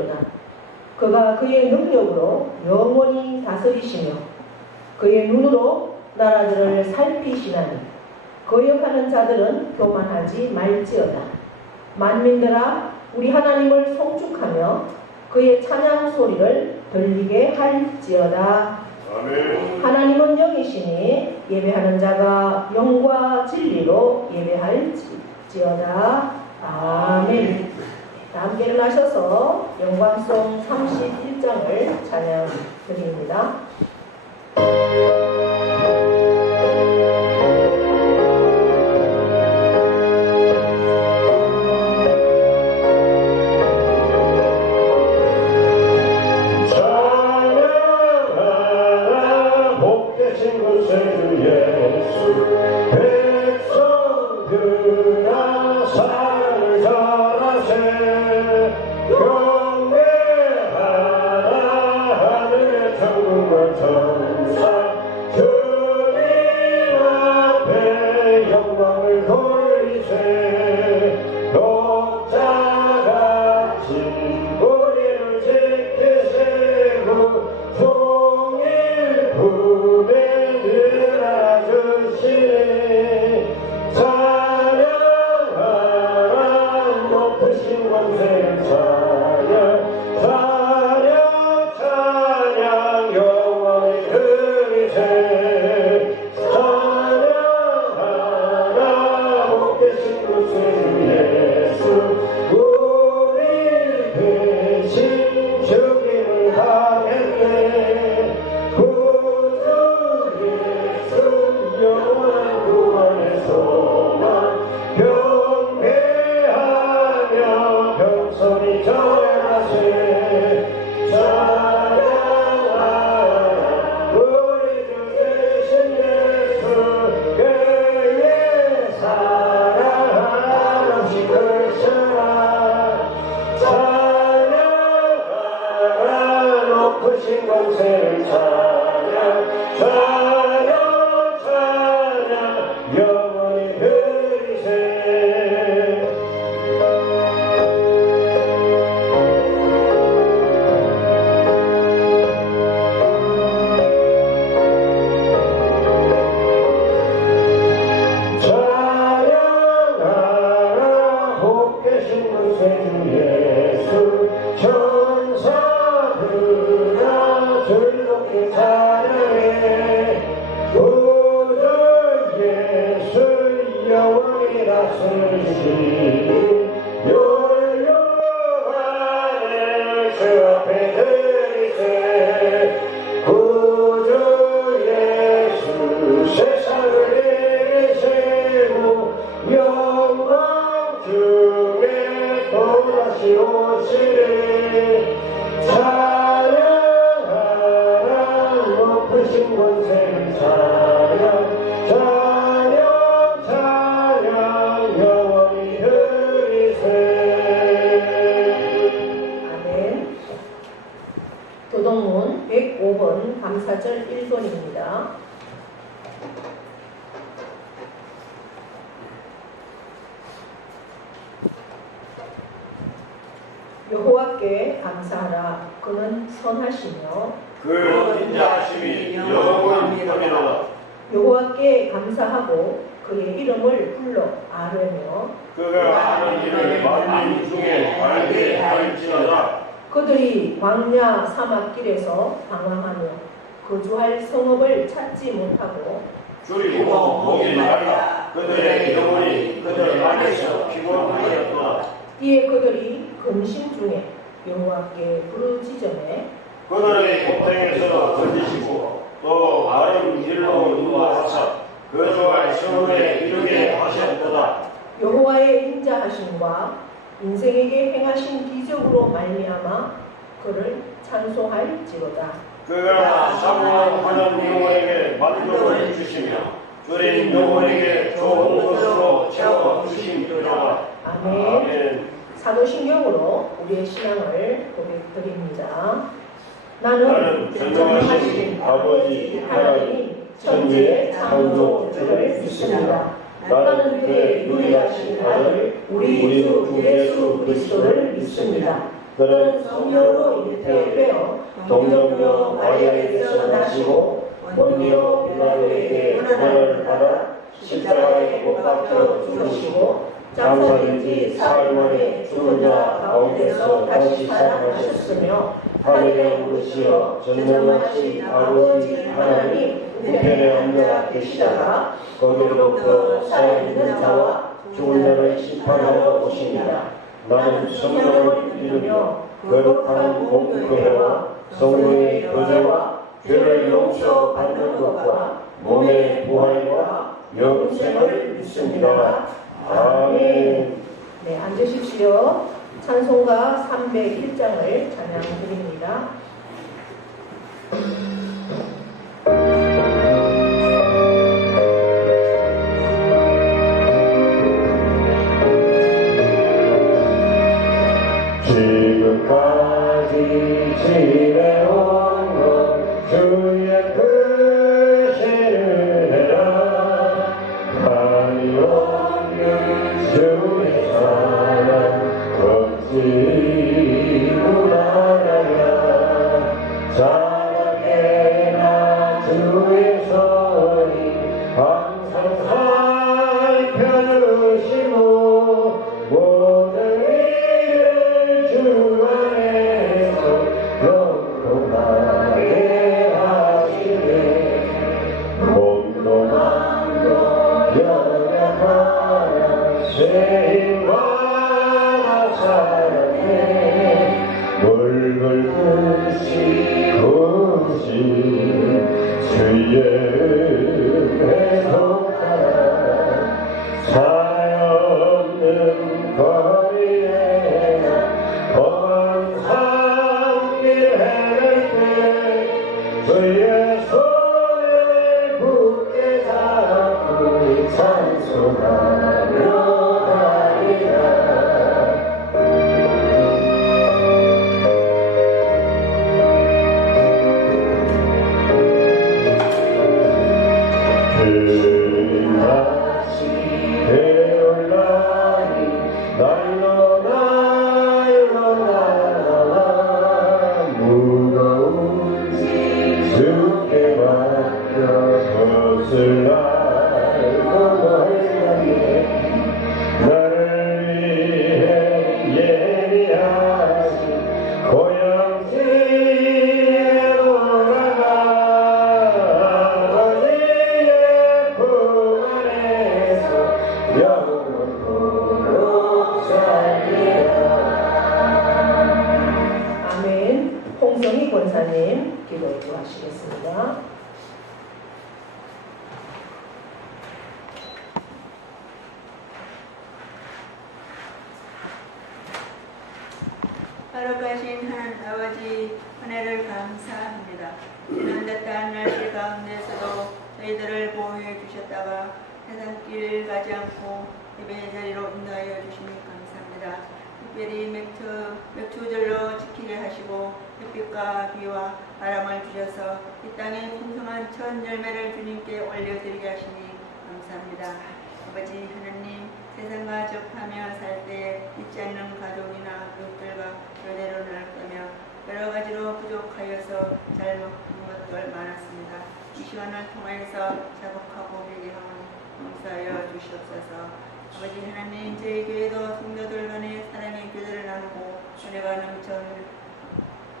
하였도다. 그가 그의 능력으로 영원히 다스리시며 그의 눈으로 나라들을 살피시나니 거역하는 자들은 교만하지 말지어다. 만민들아 우리 하나님을 송축하며 그의 찬양 소리를 들리게 할지어다. 아멘. 하나님은 영이시니 예배하는 자가 영과 진리로 예배할지어다. 아멘. 다 함께 일어나셔서 영광송 31장을 찬양 드립니다. 도덕문 105번 감사절 1번입니다. 여호와께 감사하라. 그는 선하시며 그 인자하심이 영원하니라. 여호와께 감사하고 그의 이름을 불러 아뢰며 그가 하는 일을 만민 중에 알게 할지어다. 그들이 광야 사막길에서 방황하며 거주할 성읍을 찾지 못하고 줄이고 목이 말라. 그들의 영혼이 그들 안에서 피곤하였도다. 이에 그들이 근심 중에 여호와께 부르짖으매 그들의 고통에서 건지시고 또 마른 길로 인도하사 거주할 성읍에 이르게 하셨도다. 여호와의 인자하심과 인생에게 행하신 기적으로 말미암아 그를 찬송할지로다. 그가 사모하는 영혼에게 만족을 주시며 줄인 영혼에게 좋은 것으로 채워 주심이로다. 아멘. 사도신경으로 우리의 신앙을 고백드립니다. 나는 전능하신 아버지 하나님 천지의 창조주를 믿습니다. 나는 그의 유일하신 아들 우리 주 예수 그리스도를 믿습니다. 그는 성령으로 잉태되어 동정녀 마리아에게서 나시고 본디오 빌라도에게 고난을 받아 십자가에 못 박혀 죽으시고 장사된 지 사흘 만에 죽은 자 가운데서 다시 살아나셨으며 하늘에 오르시어 전능하신 아버지 하나님 우편에 앉아 계시다가 거기로부터 살아있는 자와 죽은 자를 심판하러 오십니다. 나는 성령을 믿으며 거룩한 공교회와 성령의 교제와 죄를 용서받는 것과 몸의 부활과 영생을 믿습니다. 아멘. 네, 앉으십시오. 찬송가 301장을 찬양드립니다. 지금까지 지내온 것 주의 크신 은혜라 많이 없는 주의 사랑 걷지 못하랴 자라게나 주의 손이 항상 살펴주시고 모든 일을 주 안에서 영원하게 하시네 몸도 마음도 연약하나 죄인과 사랑해 물불 끄시고시 주의 은혜 속하라 사연없는 거리에 험한 산길 헤맬 때 주의 손을 굳게 잡고 찬송하며 가리라 다시 되올라니 날로 날아 무거운 짐 주께 맡겨 젖을 알고 멀리 나를 위해 예비하신 고향집에 돌아가 아버지의 품 안에서 영원토록 살리라. 아멘. 홍성희 권사님 기도 구하시겠습니다. 거룩하신 하나님 아버지 은혜를 감사합니다. 지난달한 날씨 가운데서도 저희들을 보호해 주셨다가 세상길 가지 않고 예배의 자리로 인도하여 주시니 감사합니다. 특별히 맥주절로 지키게 하시고 햇빛과 비와 바람을 주셔서 이 땅에 풍성한 첫 열매를 주님께 올려드리게 하시니 감사합니다. 아버지 하나님 세상과 접하며 살 때 믿지 않는 가족이나 그것들과 교대로 나눌 때며 여러 가지로 부족하여서 잘못한 것들 많았습니다. 이 시간을 통하여서 자복하고 회개하오니 용서하여 주시옵소서. 아버지 하나님 저희 교회도 성도들 간의 사랑의 교제를 나누고 은혜가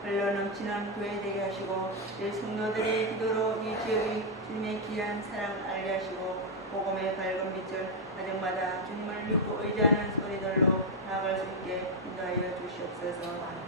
흘러 넘치는 교회 되게 하시고 저희 성도들의 기도로 이 지역의 주님의 귀한 사랑 알게 하시고 복음의 밝은 빛을 가정마다 주님을 믿고 의지하는 소리들로 나아갈 수 있게 인도하여 주시옵소서.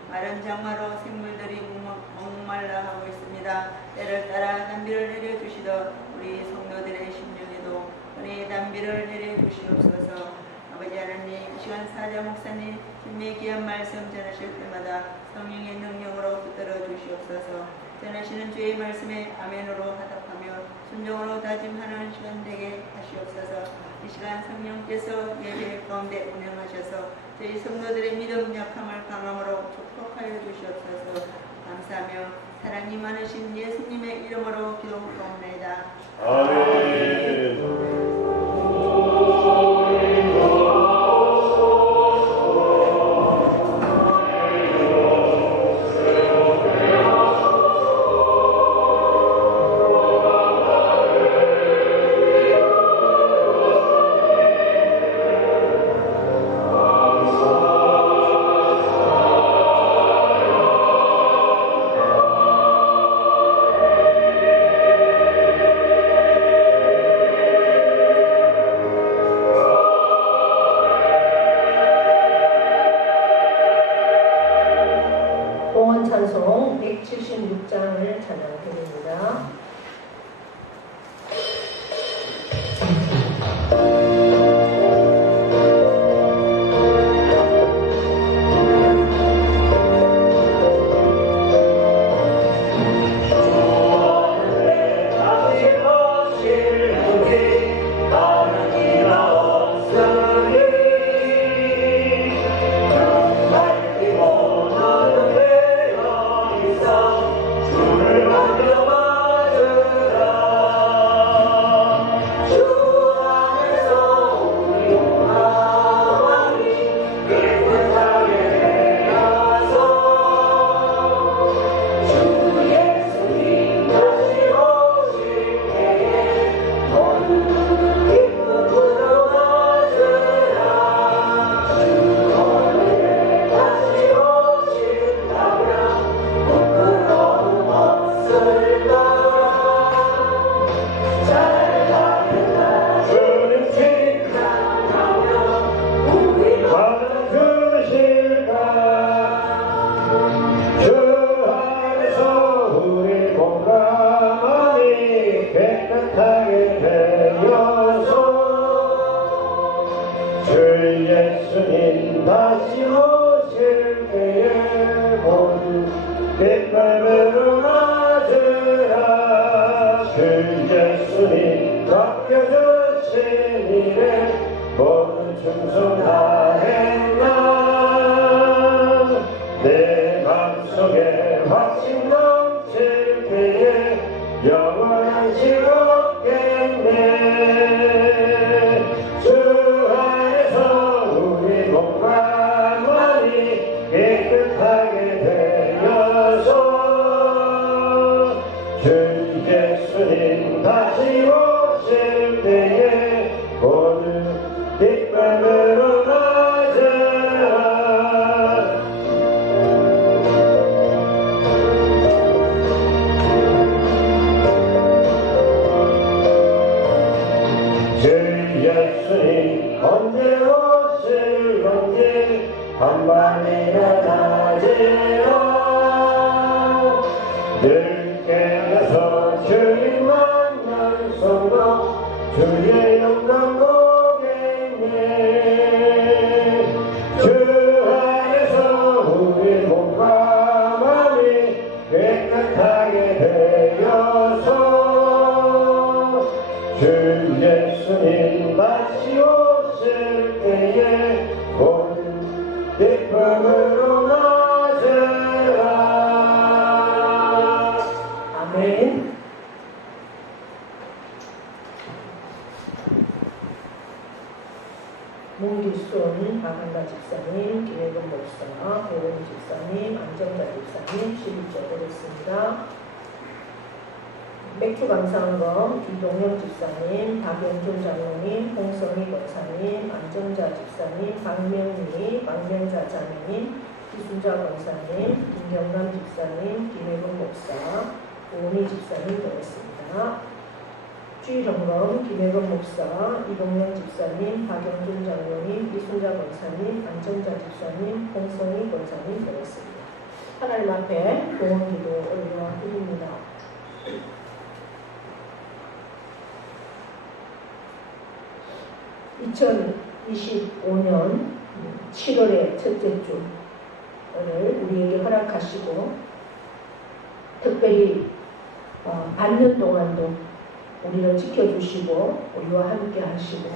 마른 장마로 생물들이 목말라 하고 있습니다. 때를 따라 단비를 내려주시듯 우리 성도들의 심령에도 은혜의 단비를 내려주시옵소서. 아버지 하나님 이 시간 사자 목사님 주님의 귀한 말씀 전하실 때마다 성령의 능력으로 붙들어 주시옵소서. 전하시는 주의 말씀에 아멘으로 화답하며 순종으로 다짐하는 시간 되게 하시옵소서. 이 시간 성령께서 예배 가운데 운행하셔서 저희 성도들의 믿음 약함을 강함으로 축복하여 주시옵소서. 감사하며 사랑이 많으신 예수님의 이름으로 기도하옵나이다. 아멘. 영원 찬송 176장을 찬양드립니다. 예수님 다시 오실 때에 모두 빛감으로 맞으라. 주 예수님 맡겨주신 일에 모두 충성하였나. 내 맘속에 확신 넘칠 때에 영원한 식 없겠네. 깨끗하게 되어서 주 예수님 다시 오실 때에 모두 빛감으로 맞으라. 주 예수님 언제 오실런지 한밤이나 낮이라 늘 깨어서 주님 만난 성도 주의 영광 보겠네. 주 안에서 우리 몸과 마음이 깨끗하게 되어서 주 예수님 다시 오실 때에 기쁨으로 맞으라. 아멘. 문기순 박한가 집사님, 김혜근 목사, 고은 집사님, 안정자 집사님, 11절 드렸습니다. 맥주 감사원금 이동영 집사님, 박영준 장로님, 홍성희 권사님, 안정자 집사님, 박명희, 박명자 자매님, 이순자 권사님, 김경남 집사님, 김혜근 목사, 오은희 집사님 되었습니다. 주일점검 김혜근 목사, 이동영 집사님, 박영준 장로님, 이순자 권사님, 안정자 집사님, 홍성희 권사님 되었습니다. 하나님 앞에 동원기도 올려드립니다. 2025년 7월의 첫째 주를 우리에게 허락하시고 특별히 반년 동안도 우리를 지켜주시고 우리와 함께 하시고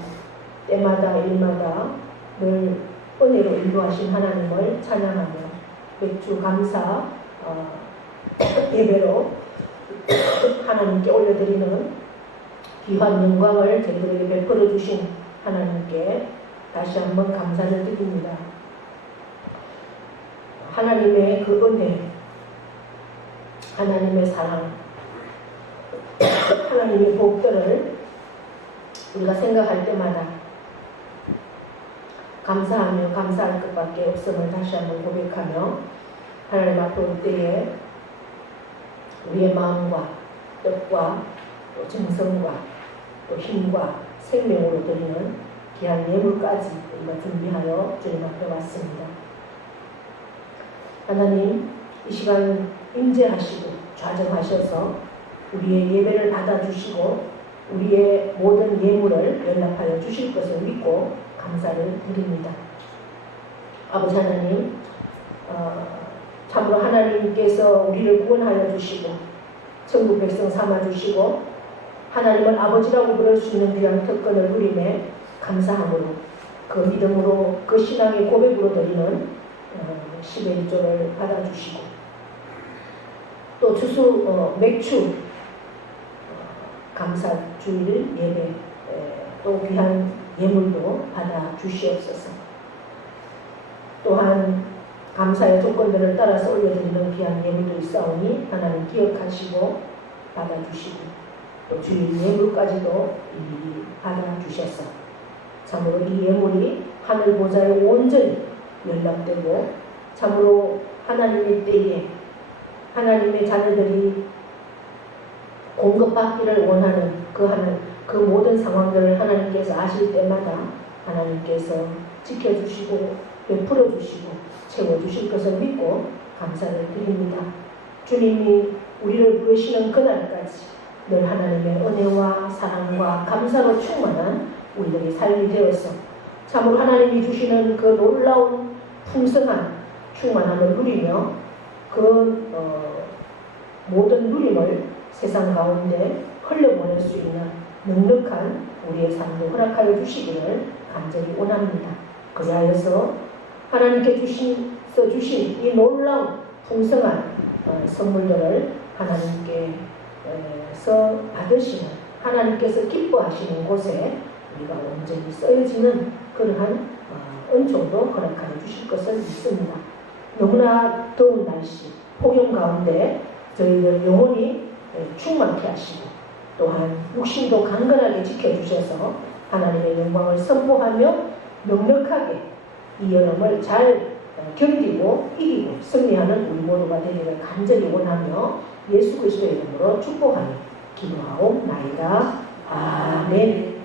때마다 일마다 늘 은혜로 인도하신 하나님을 찬양하며 맥주 감사 예배로 하나님께 올려드리는 귀한 영광을 저희들에게 베풀어 주신 하나님께 다시 한번 감사를 드립니다. 하나님의 그 은혜, 하나님의 사랑, 하나님의 복들을 우리가 생각할 때마다 감사하며 감사할 것밖에 없음을 다시 한번 고백하며 하나님 앞에 올 때에 우리의 마음과 뜻과 또 정성과 또 힘과 생명으로 드리는 귀한 예물까지 우리가 준비하여 주님 앞에 왔습니다. 하나님, 이 시간 임재하시고 좌정하셔서 우리의 예배를 받아주시고 우리의 모든 예물을 연락하여 주실 것을 믿고 감사를 드립니다. 아버지 하나님, 참으로 하나님께서 우리를 구원하여 주시고 천국 백성 삼아 주시고 하나님을 아버지라고 부를 수 있는 귀한 특권을 누림에 감사함으로 그 믿음으로 그 신앙의 고백으로 드리는 10의 1조를 받아주시고 또 맥주 감사 주일 예배 또 귀한 예물도 받아주시옵소서. 또한 감사의 조건들을 따라서 올려드리는 귀한 예물도 있사오니 하나님 기억하시고 받아주시고 또 주일 예물까지도 받아주셔서 참으로 이 예물이 하늘 보좌에 온전히 연락되고 참으로 하나님의 때에 하나님의 자녀들이 공급받기를 원하는 그 모든 상황들을 하나님께서 아실 때마다 하나님께서 지켜주시고 베풀어 주시고 채워주실 것을 믿고 감사를 드립니다. 주님이 우리를 부르시는 그날까지 늘 하나님의 은혜와 사랑과 감사로 충만한 우리들의 삶이 되어서 참으로 하나님이 주시는 그 놀라운 풍성한 충만함을 누리며 그 모든 누림을 세상 가운데 흘려보낼 수 있는 넉넉한 우리의 삶도 허락하여 주시기를 간절히 원합니다. 그리하여서 하나님께 주신 이 놀라운 풍성한 선물들을 하나님께서 받으시는 하나님께서 기뻐하시는 곳에 우리가 온전히 쓰여지는 그러한 은총도 허락하여 주실 것을 믿습니다. 너무나 더운 날씨 폭염 가운데 저희들 영혼이 충만케 하시고 또한 육신도 강건하게 지켜주셔서 하나님의 영광을 선포하며 넉넉하게 이 여름을 잘 견디고 이기고 승리하는 우리 모두가 되기를 간절히 원하며 예수 그리스도의 이름으로 축복하며 기도하옵나이다. 아멘.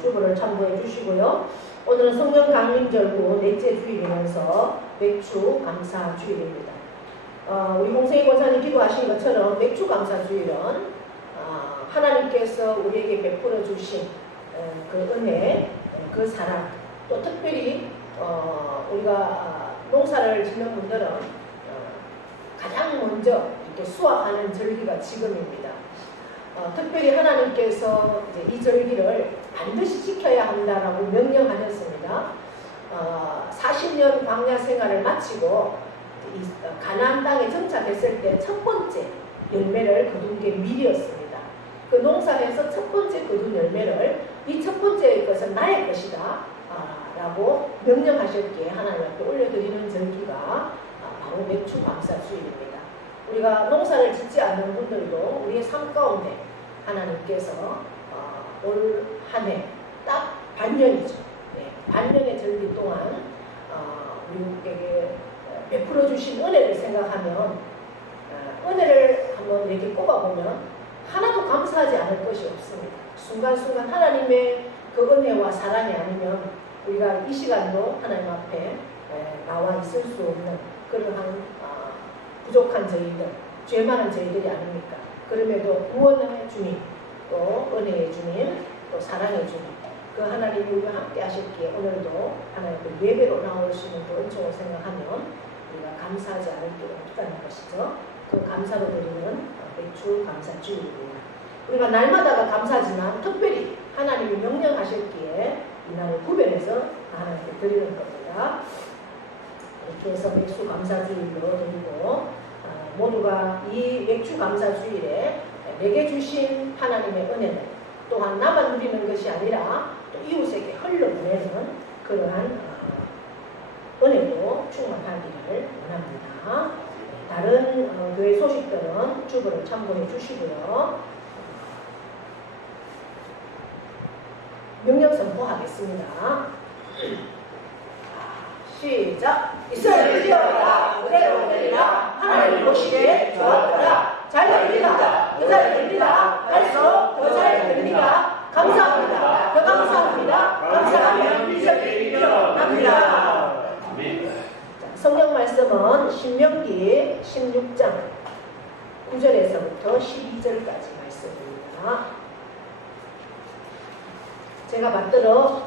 주보를 참고해 주시고요. 오늘은 성령 강림절구 넷째 주일이면서 맥주 감사 주일입니다. 우리 홍성희 권사님 기도하신 것처럼 맥주 감사 주일은 하나님께서 우리에게 베풀어 주신 그 은혜, 그 사랑, 또 특별히 우리가 농사를 짓는 분들은 가장 먼저 이렇게 수확하는 절기가 지금입니다. 특별히 하나님께서 이제 이 절기를 반드시 지켜야 한다라고 명령하셨습니다. 40년 광야 생활을 마치고 가나안 땅에 정착했을 때 첫 번째 열매를 거둔 게 밀이었습니다. 그 농사에서 첫 번째 거둔 열매를 이 첫 번째 것은 나의 것이다 라고 명령하셨기에 하나님 앞에 올려드리는 절기가 바로 맥주 감사 주일입니다. 우리가 농사를 짓지 않는 분들도 우리의 삶 가운데 하나님께서 올 한 해 딱 반년이죠. 반년의 절기 동안 우리에게 베풀어 주신 은혜를 생각하면 은혜를 한번 이렇게 꼽아보면 하나도 감사하지 않을 것이 없습니다. 순간순간 하나님의 그 은혜와 사랑이 아니면 우리가 이 시간도 하나님 앞에 나와 있을 수 없는 그러한 부족한 저희들, 죄 많은 저희들이 아닙니까? 그럼에도 구원의 주님, 또 은혜의 주님, 또 사랑의 주님, 그 하나님이 우리와 함께 하셨기에 오늘도 하나님의 예배로 나올 수 있는 그 은총을 생각하면 우리가 감사하지 않을 길은 없다는 것이죠. 그 감사로 드리는 맥주 감사 주일입니다. 우리가 날마다가 감사하지만 특별히 하나님이 명령하셨기에 이 날을 구별해서 하나님께 드리는 겁니다. 이렇게 해서 맥주 감사 주일로 드리고 모두가 이 맥주 감사 주일에 내게 주신 하나님의 은혜는 또한 나만 누리는 것이 아니라 또 이웃에게 흘러보내는 그러한 은혜도 충만하기를 원합니다. 다른 교회 소식들은 주보를 참고해 주시고요. 명령 선포하겠습니다. 시작! 있을지어다 그대로 되리라 하나님 보시기에 좋았더라 잘 됩니다 더 잘 됩니다 할수록 더 잘 됩니다 감사합니다 더 감사합니다 감사하면 이적이 일어납니다. 성경 말씀은 신명기 16장 9절에서부터 12절까지 말씀입니다. 제가 받들어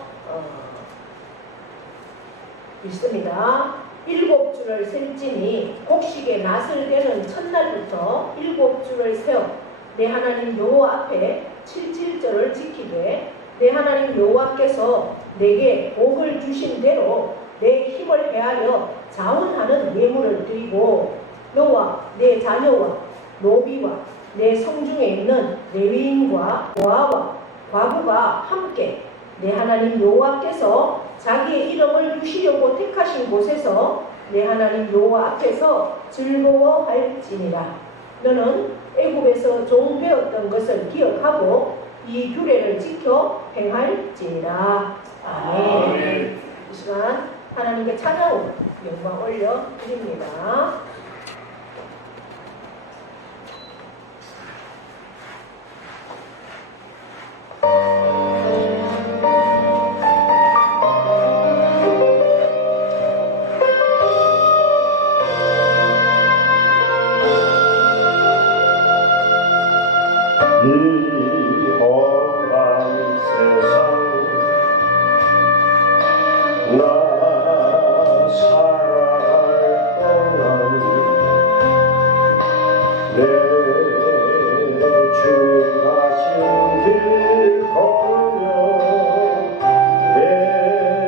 읽습니다. 7주를 셀지니 곡식의 낫을 되는 첫날부터 7주를 세어 내 하나님 여호와 앞에 77절을 지키되 내 하나님 여호와께서 내게 복을 주신 대로 내 힘을 헤아려 자원하는 예물을 드리고 너와 내 자녀와 노비와 내 성중에 있는 레위인과 고아와 과부가 함께 내 하나님 여호와께서 자기의 이름을 두시려고 택하신 곳에서 내 하나님 여호와 앞에서 즐거워할지니라. 너는 애굽에서 종되었던 것을 기억하고 이 규례를 지켜 행할지니라. 아멘. 이 시간 하나님께 찬양 영광 올려 드립니다. 이 험한 세상 나 살아갈 동안 내 주님 가신 길 걸으며 내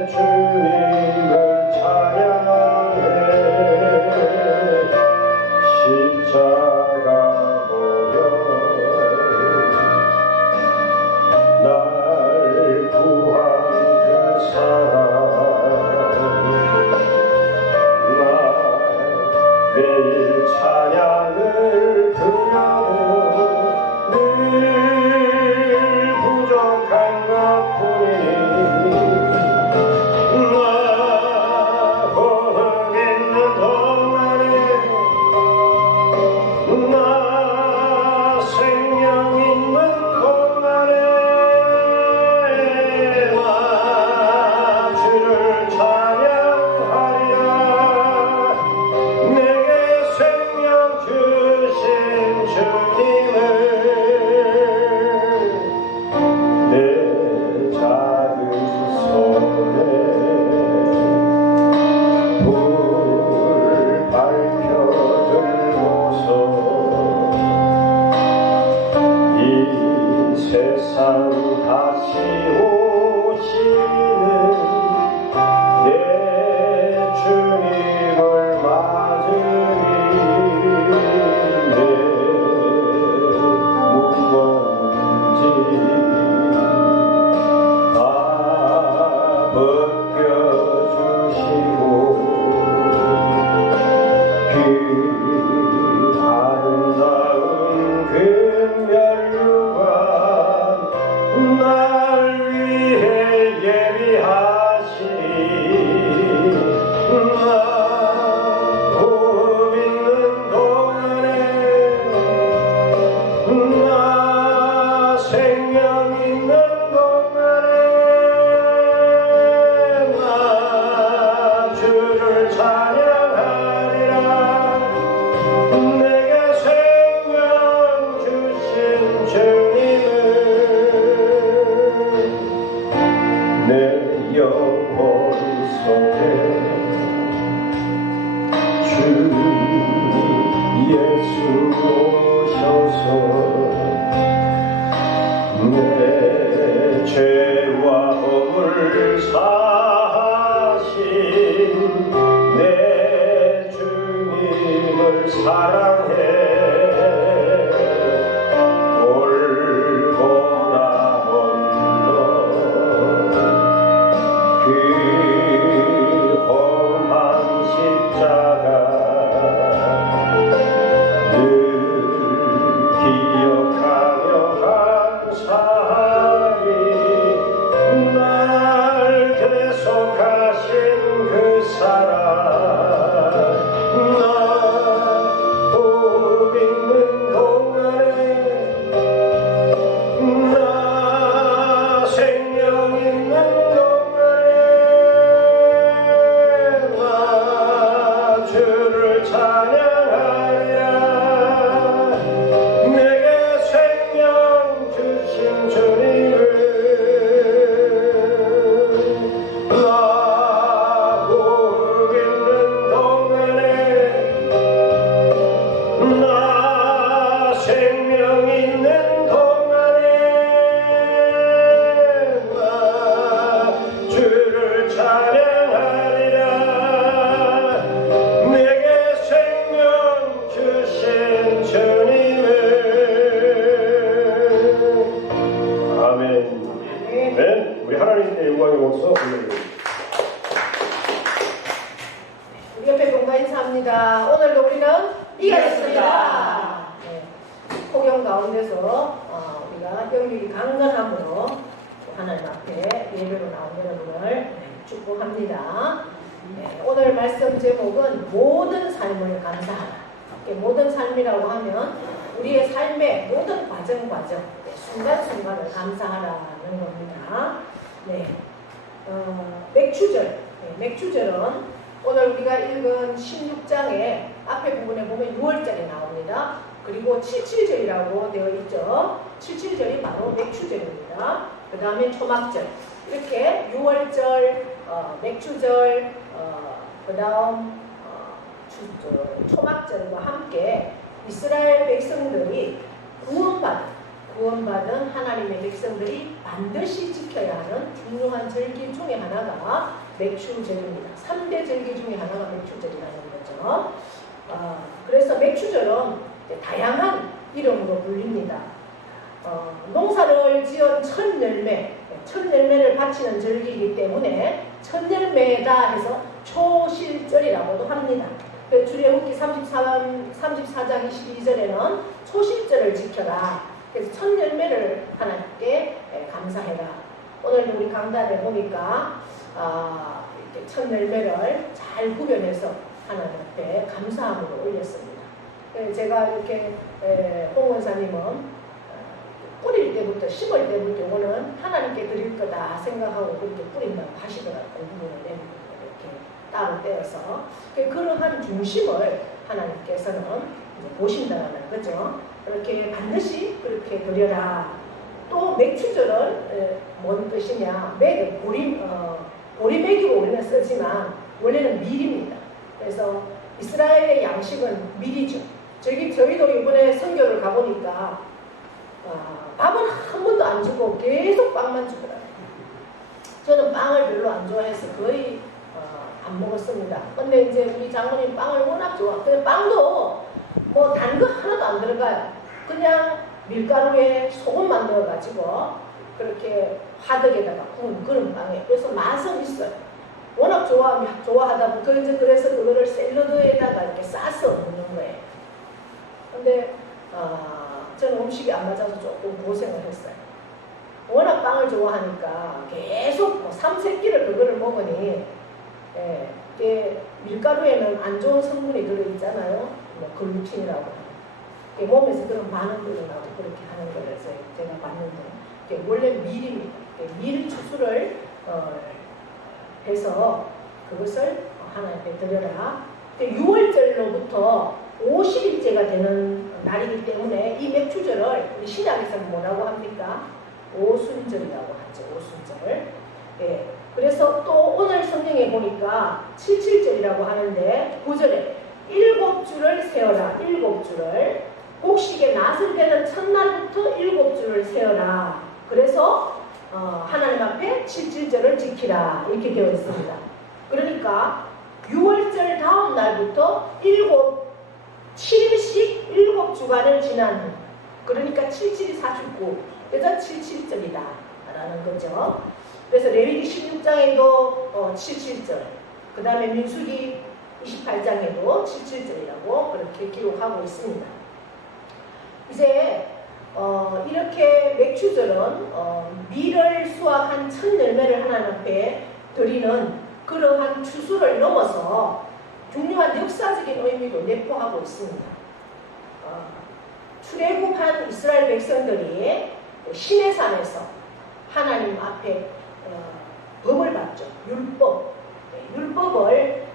주님을 찬양해 십자가 보며 있는 동안에 주를 찬양하리라. 내게 생명 주신 주님을. 아멘. 아멘. 우리 하나님께 영광의 목소 올려드립니다. 우리 옆에 동가 인사합니다. 오늘도 우리는 이겼습니다. 네. 폭염 가운데서 우리가 영육이 강건함으로 하나님 앞에 예배로 나온 여러분을 축복합니다. 네. 오늘 말씀 제목은 모든 삶을 감사하라. 모든 삶이라고 하면 우리의 삶의 모든 과정, 순간순간을 감사하라는 겁니다. 네. 맥추절. 네. 맥추절은 오늘 우리가 읽은 16장의 앞에 부분에 보면 6월절이 나옵니다. 그리고 77절이라고 되어 있죠. 77절이 바로 맥추절입니다. 그 다음에 초막절. 이렇게 6월절, 맥추절, 그 다음 초막절과 함께 이스라엘 백성들이 구원받은 하나님의 백성들이 반드시 지켜야 하는 중요한 절기 중에 하나가 맥추절입니다. 3대 절기 중에 하나가 맥추절이라는 거죠. 그래서 맥추절은 다양한 이름으로 불립니다. 농사를 지은 첫 열매를 바치는 절기이기 때문에 첫 열매다 해서 초실절이라고도 합니다. 출애굽기 34장 22절에는 초실절을 지켜라. 그래서 첫 열매를 하나님께 감사해라. 오늘도 우리 강단에 보니까 이렇게 첫 열매를 잘 구별해서 하나님 앞에 감사함으로 올렸습니다. 제가 이렇게 홍 원사님은 뿌릴 때부터 심을 때부터 이거는 하나님께 드릴 거다 생각하고 그렇게 뿌린다고 하시더라고요. 이렇게 따로 떼어서 그러한 중심을 하나님께서는 이제 보신다는 거죠. 그렇게 반드시 그렇게 드려라. 또 맥추절은 뭔 뜻이냐? 보리맥이고 우리는 쓰지만 원래는 밀입니다. 그래서 이스라엘의 양식은 밀이죠. 저희도 이번에 선교를 가보니까 밥은 한 번도 안 주고 계속 빵만 주더라고요. 저는 빵을 별로 안 좋아해서 거의 안 먹었습니다. 근데 이제 우리 장모님 빵을 워낙 좋아. 근데 빵도 뭐 단 거 하나도 안 들어가요. 그냥 밀가루에 소금만 넣어가지고 그렇게 화덕에다가 구운 그런 빵이에요. 그래서 맛은 있어요. 워낙 좋아하다 보니까 그래서 그거를 샐러드에다가 이렇게 싸서 먹는 거예요. 근데 저는 음식이 안 맞아서 조금 고생을 했어요. 워낙 빵을 좋아하니까 계속 3-4끼를 그거를 먹으니 밀가루에는 안 좋은 성분이 들어있잖아요. 뭐 글루틴이라고 하는. 몸에서 그런 반응들이 나고 그렇게 하는 거라서 제가 봤는데 원래 밀입니다. 밀 추수를 해서 그것을 하나님께 드려라. 6월절로부터 50일째가 되는 날이기 때문에 이 맥추절을 우리 신약에서는 뭐라고 합니까? 오순절이라고 하죠. 오순절. 그래서 또 오늘 성경에 보니까 77절이라고 하는데 9절에 7주를 세어라. 7주를 곡식의 낫을 되는 첫날부터 7주를 세어라. 그래서 하나님 앞에 77절을 지키라. 이렇게 되어 있습니다. 그러니까 6월절 다음 날부터 7일씩 7주간을 지난, 그러니까 77이 49, 그래서 77절이다 라는 거죠. 그래서 레위기 16장에도 77절, 그 다음에 민수기 28장에도 77절이라고 그렇게 기록하고 있습니다. 이제 이렇게 맥추절은 밀을 수확한 첫 열매를 하나님 앞에 드리는 그러한 추수를 넘어서 중요한 역사적인 의미도 내포하고 있습니다. 출애굽한 이스라엘 백성들이 시내산에서 하나님 앞에 법을 받죠. 율법을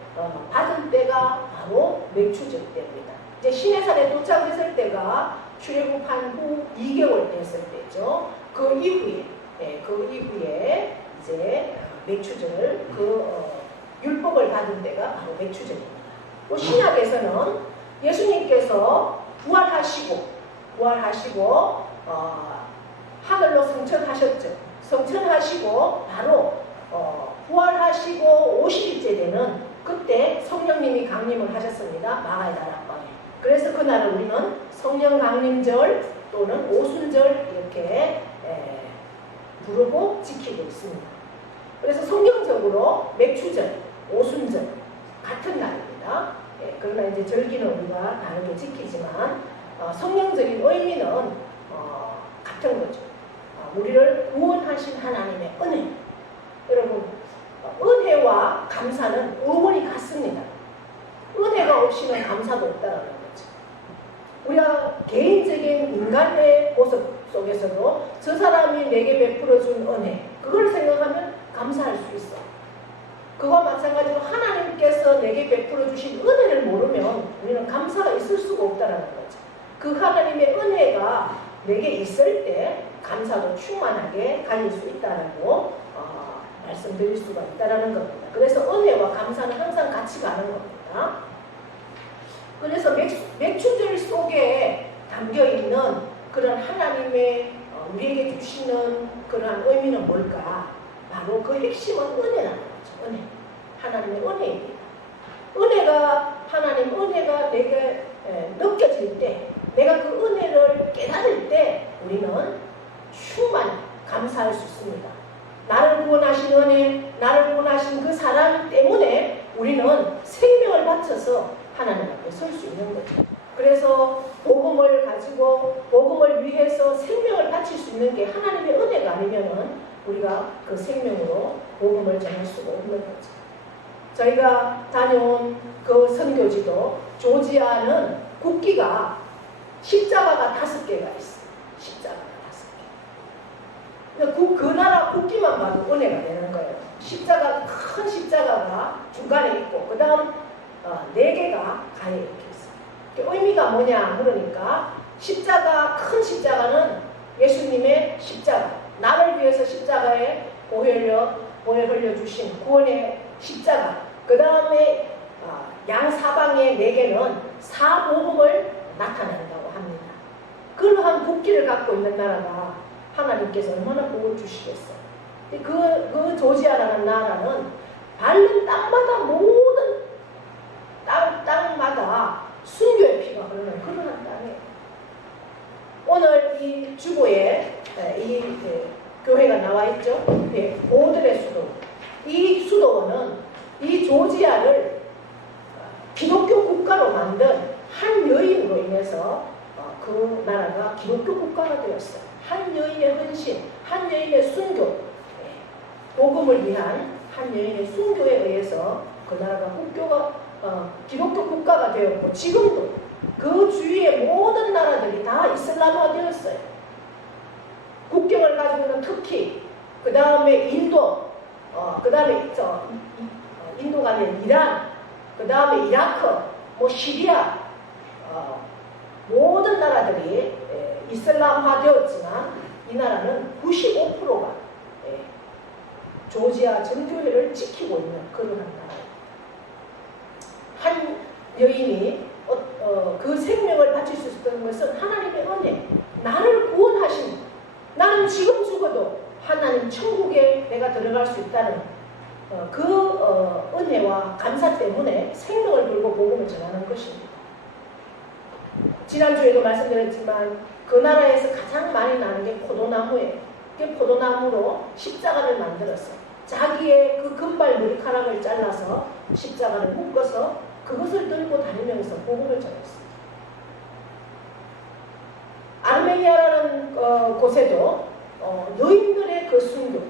받은 때가 바로 맥추절 때입니다. 이제 시내산에 도착했을 때가 출애굽한 후 2개월 됐을 때죠. 그 이후에 이제 맥추절 율법을 받은 때가 바로 맥추절입니다. 신약에서는 예수님께서 부활하시고 부활하시고 하늘로 승천하셨죠. 승천하시고 바로 부활하시고 50일째 되는 그때 성령님이 강림을 하셨습니다. 마가의 다락방에. 그래서 그날을 우리는 성령 강림절 또는 오순절 이렇게 부르고 지키고 있습니다. 그래서 성경적으로 맥추절, 오순절 같은 날입니다. 그러나 이제 절기는 우리가 다르게 지키지만 성경적인 의미는 같은 거죠. 우리를 구원하신 하나님의 은혜. 여러분, 은혜와 감사는 어원이 같습니다. 은혜가 없이는 감사도 없다는 거죠. 우리가 개인적인 인간의 모습 속에서도 저 사람이 내게 베풀어준 은혜, 그걸 생각하면 감사할 수 있어. 그와 마찬가지로 하나님께서 내게 베풀어 주신 은혜를 모르면 우리는 감사가 있을 수가 없다는 거죠. 그 하나님의 은혜가 내게 있을 때 감사도 충만하게 가질 수 있다라고 말씀드릴 수가 있다는 겁니다. 그래서 은혜와 감사는 항상 같이 가는 겁니다. 그래서 맥추절 속에 담겨있는 그런 하나님의 우리에게 주시는 그러한 의미는 뭘까? 바로 그 핵심은 은혜라는 거죠. 은혜. 하나님의 은혜입니다. 하나님 은혜가 내게 느껴질 때, 내가 그 은혜를 깨달을 때 우리는 충만히 감사할 수 있습니다. 나를 구원하신 은혜, 나를 구원하신 그 사랑 때문에 우리는 생명을 바쳐서 하나님 앞에 설 수 있는 거죠. 그래서 복음을 가지고 복음을 위해서 생명을 바칠 수 있는 게 하나님의 은혜가 아니면은 우리가 그 생명으로 복음을 전할 수가 없는 거죠. 저희가 다녀온 그 선교지도 조지아는 국기가 십자가가 5개가 있어요. 십자가가 5개. 그 나라 국기만 봐도 은혜가 되는 거예요. 큰 십자가가 중간에 있고 그 다음 4개가 가에 이렇게 있어요. 의미가 뭐냐 그러니까 큰 십자가는 예수님의 십자가, 나를 위해서 십자가에 보혈 흘려주신 구원의 십자가, 그 다음에 양사방의 4개는 사복음을 나타낸다고 합니다. 그러한 국기를 갖고 있는 나라가 하나님께서 얼마나 복을 주시겠어요. 그 조지아라는 나라는 밟는 땅마다 모든 땅마다 순교의 피가 흐르는 그런 땅이에요. 오늘 이 주보에 이 교회가 나와 있죠. 보들의 수도. 이 수도는 이 조지아를 기독교 국가로 만든 한 여인으로 인해서 그 나라가 기독교 국가가 되었어요. 한 여인의 헌신, 한 여인의 순교, 복음을 위한 한 여인의 순교에 의해서 그 나라가 기독교 국가가 되었고, 지금도 그 주위의 모든 나라들이 다 이슬람화 되었어요. 국경을 가지고 있는 터키, 그 다음에 인도, 그 다음에 인도가 아니라 이란, 그 다음에 이라크, 시리아, 모든 나라들이 이슬람화 되었지만 이 나라는 95%가 조지아 정교회를 지키고 있는 그런 나라예요. 한 여인이 그 생명을 바칠 수 있었던 것은 하나님의 은혜, 나를 구원하신, 나는 지금 죽어도 하나님 천국에 내가 들어갈 수 있다는 그 은혜와 감사 때문에 생명을 걸고 복음을 전하는 것입니다. 지난주에도 말씀드렸지만 그 나라에서 가장 많이 나는 게 포도나무예요. 그 포도나무로 십자가를 만들었어요. 자기의 그 금발 머리카락을 잘라서 십자가를 묶어서 그것을 들고 다니면서 복음을 전했어요. 아르메니아라는 곳에도 여인들의 그 순교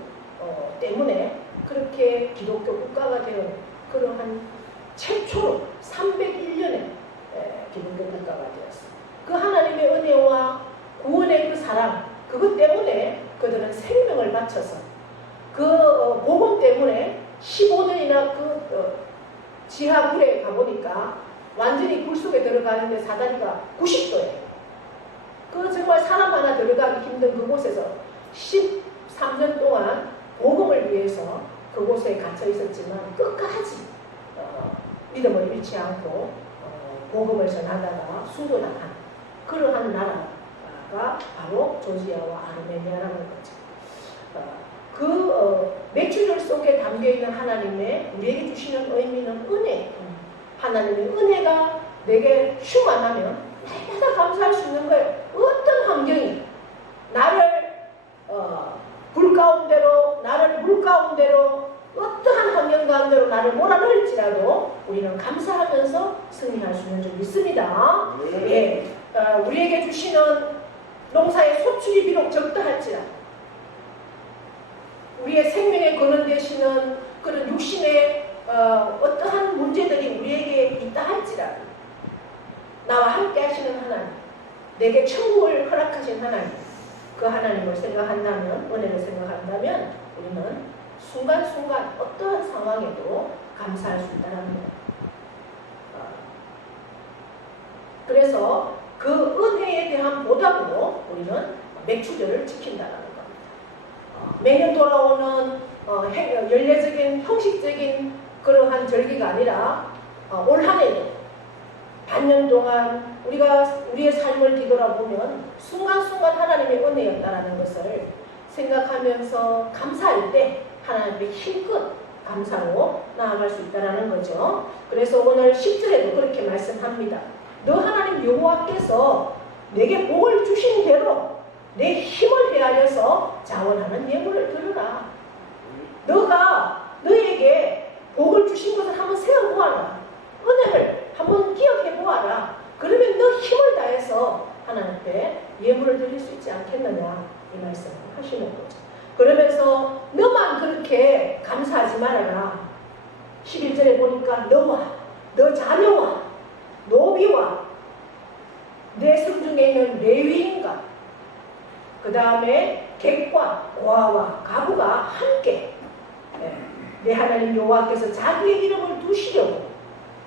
때문에 그렇게 기독교 국가가 되어 그러한 최초로 301년에 기독교 국가가 되었어요. 그 하나님의 은혜와 구원의 그 사랑, 그것 때문에 그들은 생명을 바쳐서 그 복음 때문에 15년이나 그 지하굴에 가보니까 완전히 굴 속에 들어가는데 사다리가 90도예요. 그 정말 사람 하나 들어가기 힘든 그곳에서 13년 동안 복음을 위해서 그곳에 갇혀 있었지만 끝까지 믿음을 잃지 않고 복음을 전하다가 순교당한 그러한 나라 바로 조지아와 아르메니아라는 거죠. 매출절 속에 담겨있는 하나님의 우리에게 주시는 의미는 은혜. 하나님의 은혜가 내게 충만하면 날마다 감사할 수 있는 거예요. 어떤 환경이 나를 불 가운데로, 나를 물 가운데로, 어떠한 환경 가운데로 나를 몰아넣을지라도 우리는 감사하면서 승리할 수 있는 줄 믿습니다. 예, 우리에게 주시는 농사의 소출이 비록 적다 할지라도 우리의 생명의 근원 되시는 그런 육신의 어떠한 문제들이 우리에게 있다 할지라도 나와 함께 하시는 하나님, 내게 천국을 허락하신 하나님, 그 하나님을 생각한다면, 은혜를 생각한다면 우리는 순간순간 어떠한 상황에도 감사할 수 있다는 거예요. 그래서 그 은혜에 대한 보답으로 우리는 매출절을 지킨다는 겁니다. 매년 돌아오는 연례적인 형식적인 그러한 절기가 아니라 올 한 해도 반년 동안 우리의 삶을 뒤돌아보면 순간순간 하나님의 은혜였다라는 것을 생각하면서 감사할 때 하나님의 힘껏 감사로 나아갈 수 있다는 거죠. 그래서 오늘 10절에도 그렇게 말씀합니다. 너 하나님 여호와께서 내게 복을 주신 대로 내 힘을 헤아려서 자원하는 예물을 드려라. 너가 너에게 복을 주신 것을 한번 세어보아라. 은혜를 한번 기억해보아라. 그러면 너 힘을 다해서 하나님 앞에 예물을 드릴 수 있지 않겠느냐, 이 말씀을 하시는 거죠. 그러면서 너만 그렇게 감사하지 말아라. 11절에 보니까 너와 너 자녀와 노비와 내 성중에 있는 레위인과 그 다음에 객과 고아와 가부가 함께 내 하나님 여호와께서 자기의 이름을 두시려고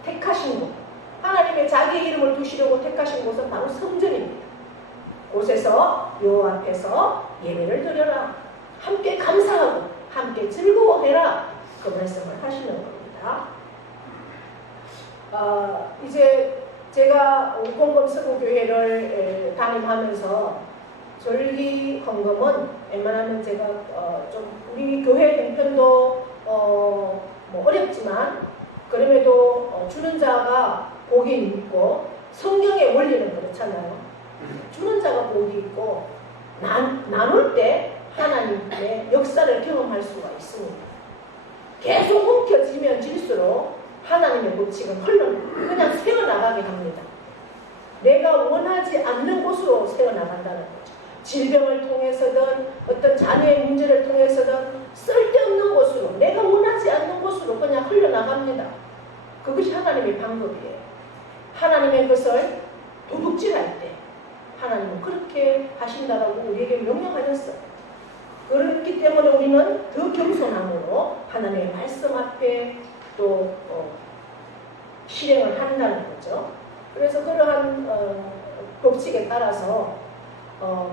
택하신 곳, 하나님의 자기의 이름을 두시려고 택하신 곳은 바로 성전입니다. 곳에서 여호와 앞에서 예배를 드려라. 함께 감사하고 함께 즐거워해라. 그 말씀을 하시는 겁니다. 이제 제가 우리공금 서구교회를 담임하면서 절기 헌금은 웬만하면 제가 좀 우리 교회 형편도 뭐 어렵지만 그럼에도 주는 자가 복이 있고 성경의 원리는 그렇잖아요. 주는 자가 복이 있고 나눌 때 하나님의 역사를 경험할 수가 있습니다. 계속 움켜쥐면 질수록 하나님의 법칙은 그냥 새어나가게 합니다. 내가 원하지 않는 곳으로 새어나간다는 거죠. 질병을 통해서든 어떤 자녀의 문제를 통해서든 쓸데없는 곳으로, 내가 원하지 않는 곳으로 그냥 흘러나갑니다. 그것이 하나님의 방법이에요. 하나님의 것을 도둑질할 때 하나님은 그렇게 하신다라고 우리에게 명령하셨어요. 그렇기 때문에 우리는 더 겸손함으로 하나님의 말씀 앞에 또 실행을 한다는 거죠. 그래서 그러한 법칙에 따라서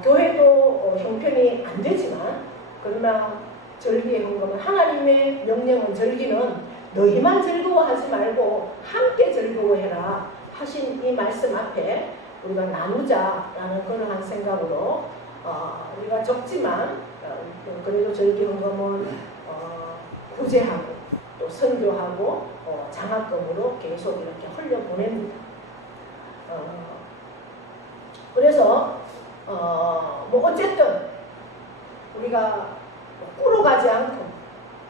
교회도 형편이 안 되지만 그러나 절기의 헌금은 하나님의 명령은 절기는 너희만 즐거워하지 말고 함께 즐거워해라 하신 이 말씀 앞에 우리가 나누자라는 그러한 생각으로 우리가 적지만 그래도 절기 헌금은 구제하고 또 선교하고 장학금으로 계속 이렇게 흘려보냅니다. 그래서 뭐 어쨌든 우리가 꾸러가지 않고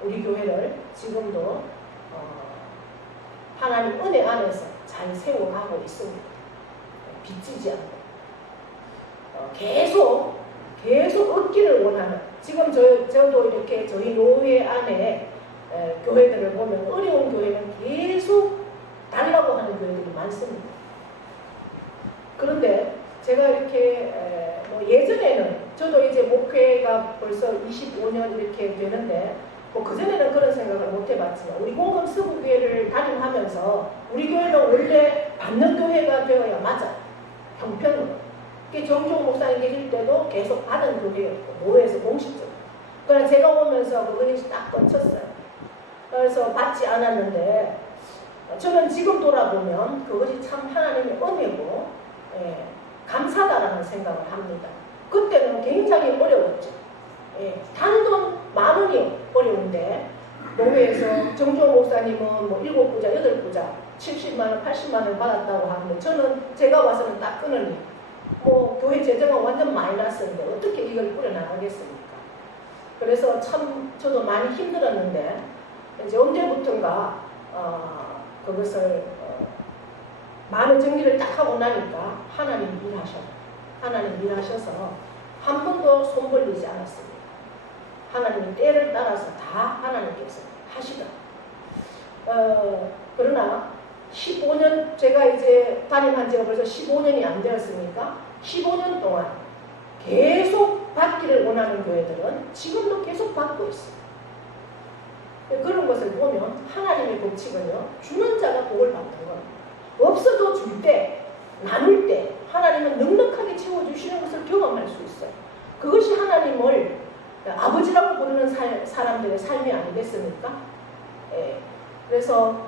우리 교회를 지금도 하나님 은혜 안에서 잘 세워가고 있습니다. 빚지지 않고 계속 얻기를 원하는, 지금 저도 이렇게 저희 노회 안에 교회들을 보면 어려운 교회는 계속 달라고 하는 교회들이 많습니다. 그런데 제가 이렇게 뭐 예전에는 저도 이제 목회가 벌써 25년 이렇게 되는데 뭐 그전에는 그런 생각을 못 해봤지만 우리 공금 서구교회를 담임하면서 우리 교회는 원래 받는 교회가 되어야 맞아. 형편으로. 정종 목사님 계실 때도 계속 받은 교회였고 노회에서 공식적으로. 그러나 제가 오면서 그것이 딱 꽂혔어요. 그래서 받지 않았는데 저는 지금 돌아보면 그것이 참 하나님의 은혜고 감사다라는 생각을 합니다. 그때는 굉장히 어려웠죠. 예, 단돈 10,000원이 어려운데 노회에서 정주호 목사님은 뭐 7부자, 8부자 70만 원, 80만 원 받았다고 하는데 저는 제가 와서는 딱 끊으니 뭐 교회 재정은 완전 마이너스인데 어떻게 이걸 꾸려나가겠습니까? 그래서 참 저도 많이 힘들었는데 이제 언제부턴가 그것을 마음의 정리를 딱 하고 나니까 하나님 일하셔서 한 번도 손 벌리지 않았습니다. 하나님이 때를 따라서 다 하나님께서 하시다. 그러나 15년 제가 이제 담임한 지가 벌써 15년이 안 되었으니까 15년 동안 계속 받기를 원하는 교회들은 지금도 계속 받고 있어요. 그런 것을 보면 하나님의 법칙은요, 주는 자가 복을 받는 겁니다. 없어도 줄 때, 나눌 때 하나님은 넉넉하게 채워주시는 것을 경험할 수 있어요. 그것이 하나님을 아버지라고 부르는 사람들의 삶이 아니겠습니까? 예. 그래서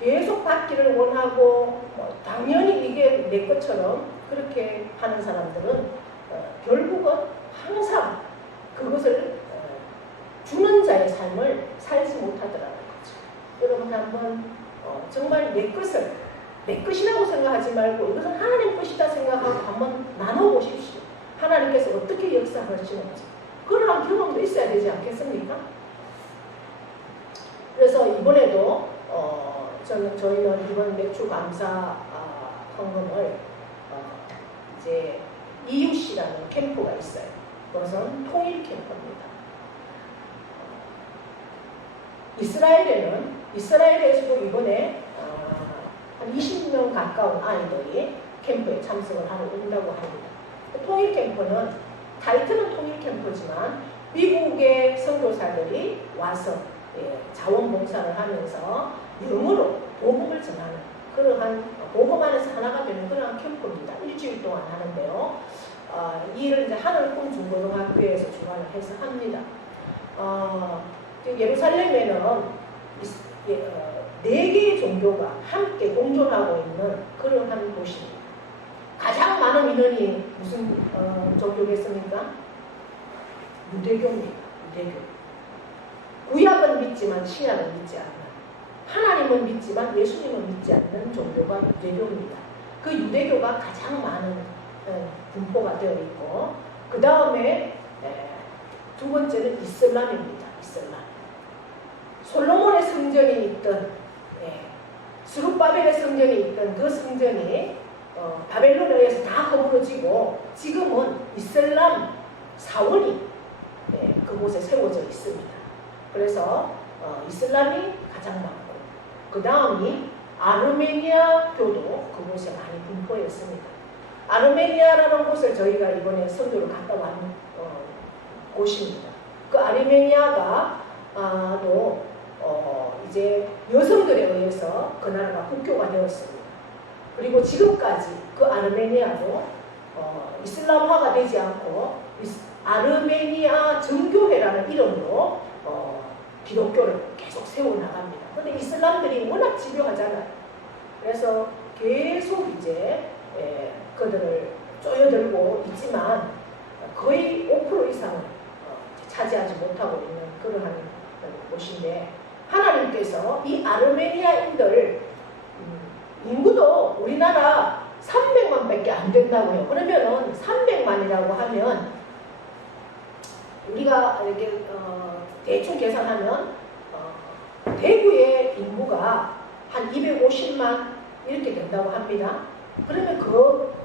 계속 받기를 원하고 당연히 이게 내 것처럼 그렇게 하는 사람들은 결국은 항상 그것을 주는 자의 삶을 살지 못하더라는 거죠. 여러분 한번 정말 내 것을 내 것이라고 생각하지 말고 이것은 하나님 것이다 생각하고 한번 나눠보십시오. 하나님께서 어떻게 역사하시는지 그러한 경험도 있어야 되지 않겠습니까? 그래서 이번에도 저희는 이번 맥주 감사 헌금을 이제 이웃이라는 캠프가 있어요. 그것은 통일 캠프입니다. 이스라엘에서도 이번에 한 20명 가까운 아이들이 캠프에 참석을 하러 온다고 합니다. 통일 캠프는 타이틀은 통일 캠프지만 미국의 선교사들이 와서 자원봉사를 하면서 영어로 복음을 전하는 그러한 복음 안에서 하나가 되는 그러한 캠프입니다. 일주일 동안 하는데요. 이 일을 이제 하늘꿈 중고등학교에서 주관을 해서 합니다. 예루살렘에는 4개의 종교가 함께 공존하고 있는 그러한 곳입니다. 가장 많은 인원이 무슨 종교겠습니까? 유대교입니다. 유대교. 구약은 믿지만 신약은 믿지 않는, 하나님은 믿지만 예수님은 믿지 않는 종교가 유대교입니다. 그 유대교가 가장 많은 분포가 되어 있고, 그 다음에 두 번째는 이슬람입니다. 이슬람. 솔로몬의 성전이 있던, 스룹바벨의 성전이 있던 그 성전이 바벨론에 의해서 다 허물어지고 지금은 이슬람 사원이 그곳에 세워져 있습니다. 그래서 이슬람이 가장 많고 그 다음이 아르메니아 교도 그곳에 많이 분포했습니다. 아르메니아라는 곳을 저희가 이번에 선교를 갔다 온 곳입니다. 그 아르메니아가 또 이제 여성들에 의해서 그 나라가 국교가 되었습니다. 그리고 지금까지 그 아르메니아도 이슬람화가 되지 않고 아르메니아 정교회라는 이름으로 기독교를 계속 세워나갑니다. 그런데 이슬람들이 워낙 집요하잖아요. 그래서 계속 이제 그들을 쪼여들고 있지만 거의 5% 이상을 차지하지 못하고 있는 그러한 곳인데 하나님께서 이 아르메니아인들 인구도 우리나라 300만 밖에 안 된다고요. 그러면은 300만이라고 하면 우리가 이렇게 대충 계산하면 대구의 인구가 한 250만 이렇게 된다고 합니다. 그러면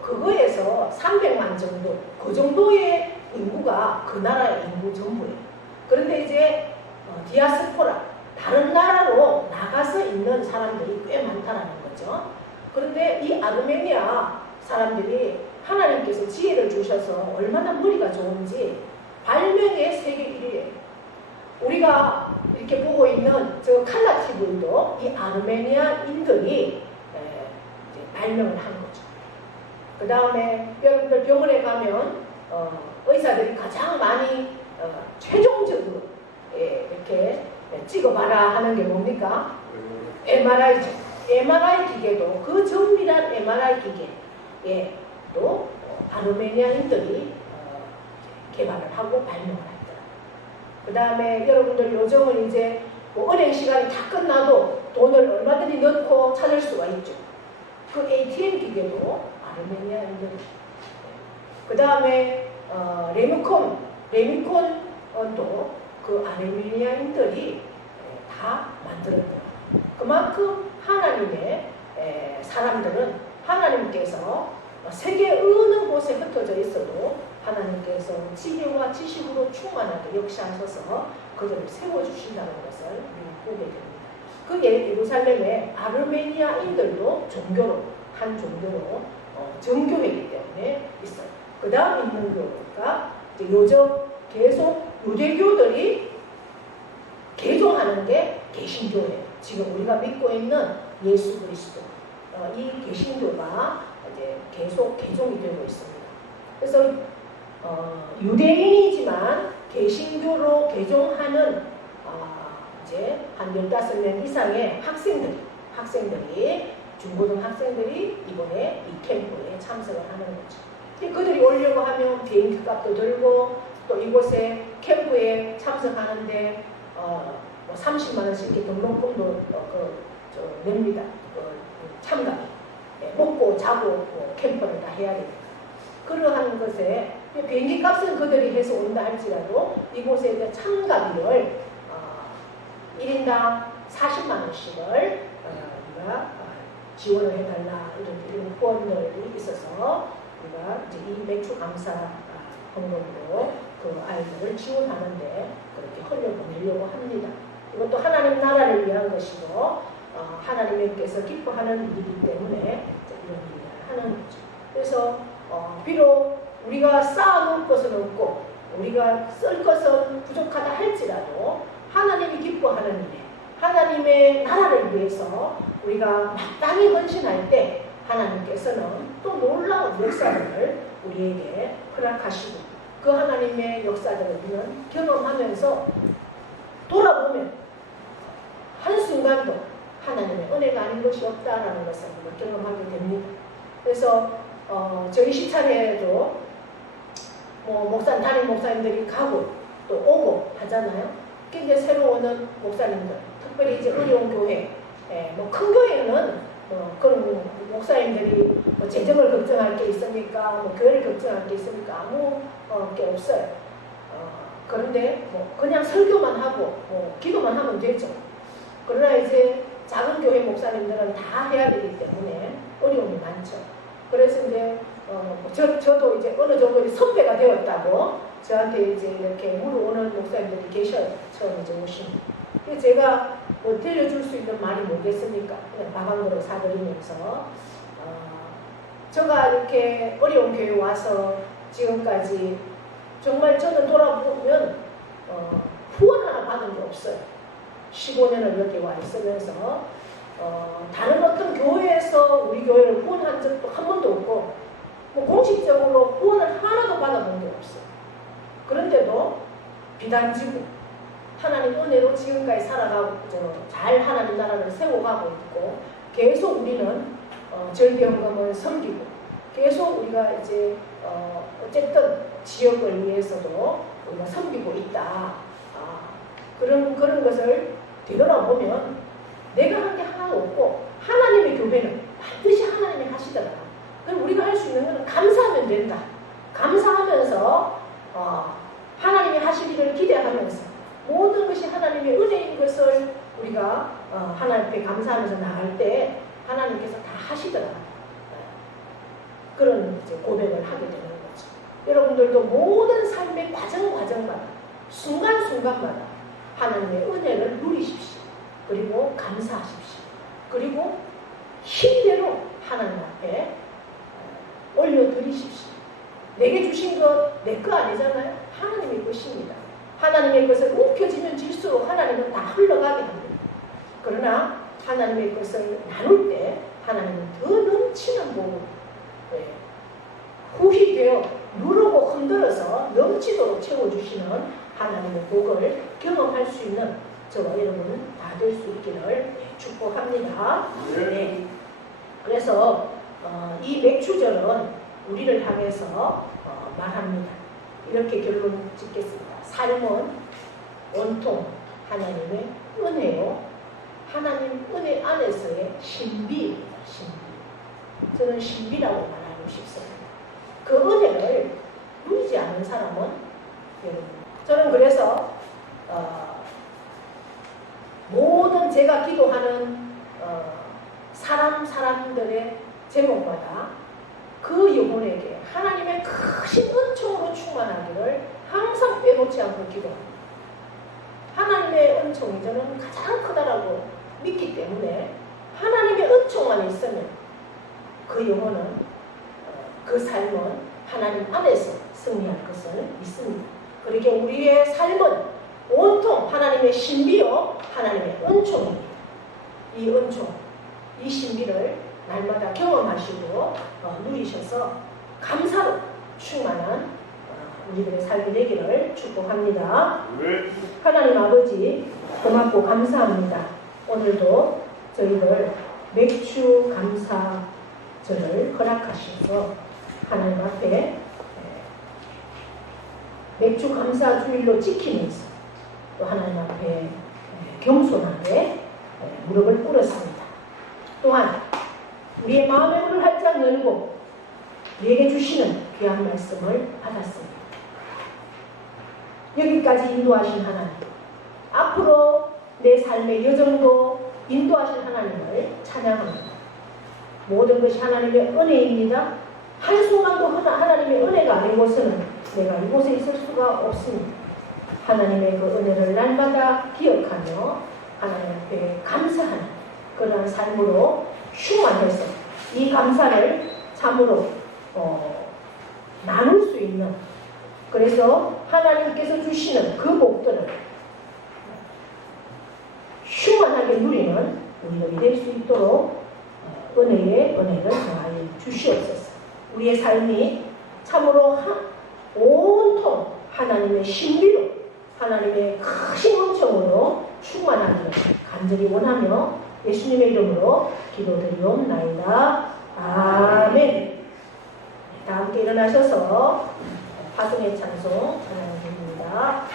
그거에서 300만 정도, 그 정도의 인구가 그 나라의 인구 전부예요. 그런데 이제 디아스포라, 다른 나라로 나가서 있는 사람들이 꽤 많다는 거죠. 그런데 이 아르메니아 사람들이 하나님께서 지혜를 주셔서 얼마나 머리가 좋은지 발명의 세계 1위예요. 우리가 이렇게 보고 있는 저 칼라 TV도 이 아르메니아인들이 발명을 한 거죠. 그 다음에 여러분들 병원에 가면 의사들이 가장 많이 최종적으로 이렇게 찍어봐라 하는 게 뭡니까? MRI죠. MRI 기계도 그 정밀한 MRI 기계에 또 아르메니아인들이 개발을 하고 발명을 했더라. 그 다음에 여러분들 요즘은 이제 뭐 은행 시간이 다 끝나도 돈을 얼마든지 넣고 찾을 수가 있죠. 그 ATM 기계도 아르메니아인들. 그 다음에 레미콘도 그 아르메니아인들이 다 만들었더라. 그만큼 하나님의 사람들은 하나님께서 세계 어느 곳에 흩어져 있어도 하나님께서 지혜와 지식으로 충만하게 역사하셔서 그들을 세워주신다는 것을 우리가 보게 됩니다. 그 예루살렘의 아르메니아인들도 한 종교로 정교회이기 때문에 있어요. 그 다음 있는 교회가 요즘 계속 유대교들이 개종하는 게 개신교예요. 지금 우리가 믿고 있는 예수 그리스도 이 개신교가 이제 계속 개종이 되고 있습니다. 그래서 유대인이지만 개신교로 개종하는 이제 한 15명 이상의 학생들이 중고등학생들이 이번에 이 캠프에 참석을 하는 거죠. 그들이 오려고 하면 비행기 값도 들고 또 이곳에 캠프에 참석하는데 30만 원씩 이렇게 등록금도 냅니다. 참가비. 먹고 자고 캠프를 다 해야 됩니다. 그러한 것에 비행기 값은 그들이 해서 온다 할지라도 이곳에 이제 참가비를 1인당 40만 원씩을 우리가 지원을 해달라 이런 후원들이 있어서 우리가 이제 이 맥주 감사 헌금으로 그 아이들을 지원하는데 그렇게 흘려보내려고 합니다. 이것도 하나님 나라를 위한 것이고 하나님께서 기뻐하는 일이기 때문에 이런 일을 하는 거죠. 그래서 비록 우리가 쌓아놓을 것은 없고 우리가 쓸 것은 부족하다 할지라도 하나님이 기뻐하는 일에 하나님의 나라를 위해서 우리가 마땅히 헌신할 때 하나님께서는 또 놀라운 역사들을 우리에게 허락하시고 그 하나님의 역사들을 우리는 경험하면서 돌아보면 한순간도 하나님의 은혜가 아닌 것이 없다라는 것을 경험하게 됩니다. 그래서 저희 시찰에도 담임 목사님들이 가고 또 오고 하잖아요. 이제 새로 오는 목사님들, 특별히 이제 어려운 교회, 큰 교회는 그런 목사님들이 재정을 걱정할 게 있습니까? 교회를 걱정할 게 있습니까? 아무 게 없어요. 그런데 그냥 설교만 하고 기도만 하면 되죠. 그러나 이제 작은 교회 목사님들은 다 해야 되기 때문에 어려움이 많죠. 그래서 이제 저도 이제 어느 정도 선배가 되었다고 저한테 이제 이렇게 물어오는 목사님들이 계셔요. 처음 이제 오신. 제가 들려줄 수 있는 말이 뭐겠습니까? 그냥 밥 한 그릇 사드리면서 제가 이렇게 어려운 교회 와서 지금까지 정말 저는 돌아보면 후원 하나 받은 게 없어요. 15년을 여기 와 있으면서 다른 어떤 교회에서 우리 교회를 후원한 적도 한 번도 없고 공식적으로 후원을 하나도 받아본 게 없어요. 그런데도 비단지고 하나님 은혜로 지금까지 살아가고 잘 하나님 나라를 세워가고 있고 계속 우리는 절기헌금을 섬기고 계속 우리가 이제 어쨌든 지역을 위해서도 우리가 섬기고 있다. 그런 것을 되돌아보면 내가 한 게 하나도 없고 하나님의 교회는 반드시 하나님이 하시더라. 그럼 우리가 할 수 있는 것은 감사하면 된다. 감사하면서 하나님이 하실 일을 기대하면서 모든 것이 하나님의 은혜인 것을 우리가 하나님 앞에 감사하면서 나갈 때 하나님께서 다 하시더라. 그런 이제 고백을 하게 되는 거죠. 여러분들도 모든 삶의 과정마다 순간순간마다 하나님의 은혜를 누리십시오. 그리고 감사하십시오. 그리고 힘대로 하나님 앞에 올려드리십시오. 내게 주신 것 내 거 아니잖아요. 하나님의 것입니다. 하나님의 것을 움켜쥐면 질수록 하나님은 다 흘러가게 합니다. 그러나 하나님의 것을 나눌 때 하나님은 더 넘치는 복을 후히 되어 누르고 흔들어서 넘치도록 채워주시는 하나님의 복을 경험할 수 있는 저와 여러분은 다 될 수 있기를 축복합니다. 네. 그래서 이 맥주절은 우리를 향해서 말합니다. 이렇게 결론 짓겠습니다. 삶은 온통 하나님의 은혜요. 하나님 은혜 안에서의 신비입니다. 신비. 저는 신비라고 말하고 싶습니다. 그 은혜를 누리지 않는 사람은 여러분, 저는 그래서 모든 제가 기도하는 사람들의 제목마다 그 영혼에게 하나님의 크신 은총으로 충만하기를 항상 빼놓지 않고 기도합니다. 하나님의 은총이 저는 가장 크다라고 믿기 때문에 하나님의 은총만 있으면 그 영혼은 그 삶은 하나님 안에서 승리할 것을 믿습니다. 그러기에 우리의 삶은 온통 하나님의 신비요 하나님의 은총입니다. 이 은총, 이 신비를 날마다 경험하시고 누리셔서 감사로 충만한 우리들의 삶이 되기를 축복합니다. 하나님 아버지 고맙고 감사합니다. 오늘도 저희들 맥주 감사절을 허락하셔서 하나님 앞에 맥주 감사 주일로 지키면서 또 하나님 앞에 겸손하게 무릎을 꿇었습니다. 또한 우리의 마음의 문을 활짝 열고 우리에게 주시는 귀한 말씀을 받았습니다. 여기까지 인도하신 하나님, 앞으로 내 삶의 여정도 인도하신 하나님을 찬양합니다. 모든 것이 하나님의 은혜입니다. 한순간도 하나님의 은혜가 아닌 곳에는 내가 이곳에 있을 수가 없습니다. 하나님의 그 은혜를 날마다 기억하며 하나님 앞에 감사하는 그러한 삶으로 충만해서 이 감사를 참으로 나눌 수 있는, 그래서 하나님께서 주시는 그 복들을 충만하게 누리는 우리들이 될 수 있도록 은혜를 더하여 주시옵소서. 우리의 삶이 참으로 온통 하나님의 신비로 하나님의 크신 은총으로 충만하기를 간절히 원하며 예수님의 이름으로 기도드리옵나이다. 아멘. 다 함께 일어나셔서 파송의 찬송 찬양드립니다.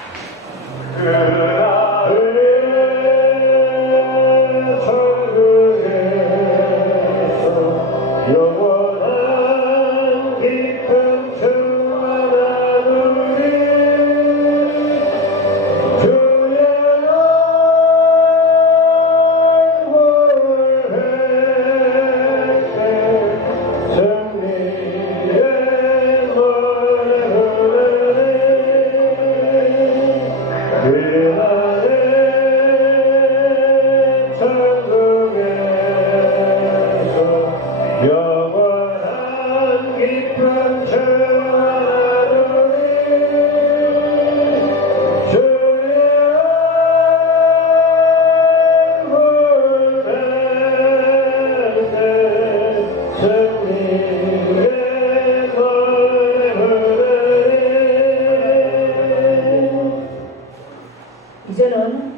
이제는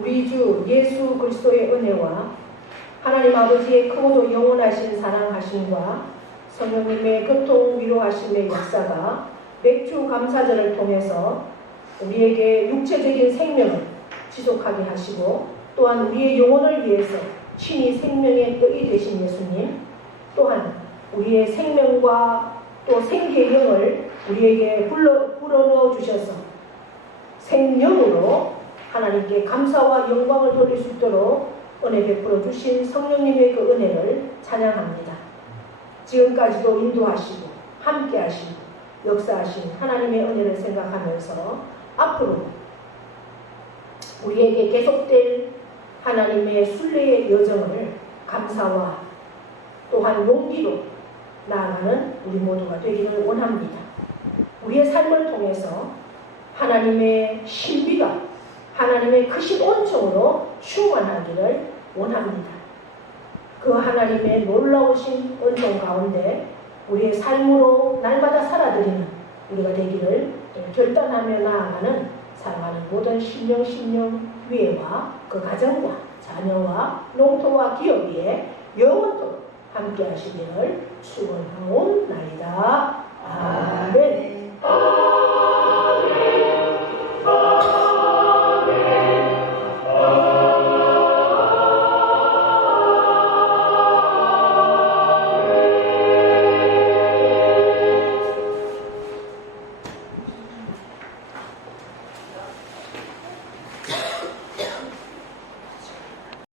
우리 주 예수 그리스도의 은혜와 하나님 아버지의 크고도 영원하신 사랑하심과 성령님의 교통 위로하심의 역사가 맥주 감사절을 통해서 우리에게 육체적인 생명을 지속하게 하시고, 또한 우리의 영혼을 위해서 친히 생명의 떡이 되신 예수님, 또한 우리의 생명과 또 생기의 영을 우리에게 불어넣어 주셔서 생명으로 하나님께 감사와 영광을 돌릴 수 있도록 은혜 베풀어 주신 성령님의 그 은혜를 찬양합니다. 지금까지도 인도하시고 함께 하시고 역사하신 하나님의 은혜를 생각하면서 앞으로 우리에게 계속될 하나님의 순례의 여정을 감사와 또한 용기로 나아가는 우리 모두가 되기를 원합니다. 우리의 삶을 통해서 하나님의 신비가 하나님의 크신 온총으로 충만하기를 원합니다. 그 하나님의 놀라우신 은총 가운데 우리의 삶으로 날마다 살아드리는 우리가 되기를 결단하며 나아가는 사랑하는 모든 신령 위에와 그 가정과 자녀와 농토와 기업 위에 영원토록 함께 하시기를 축원하옵나이다. 아멘.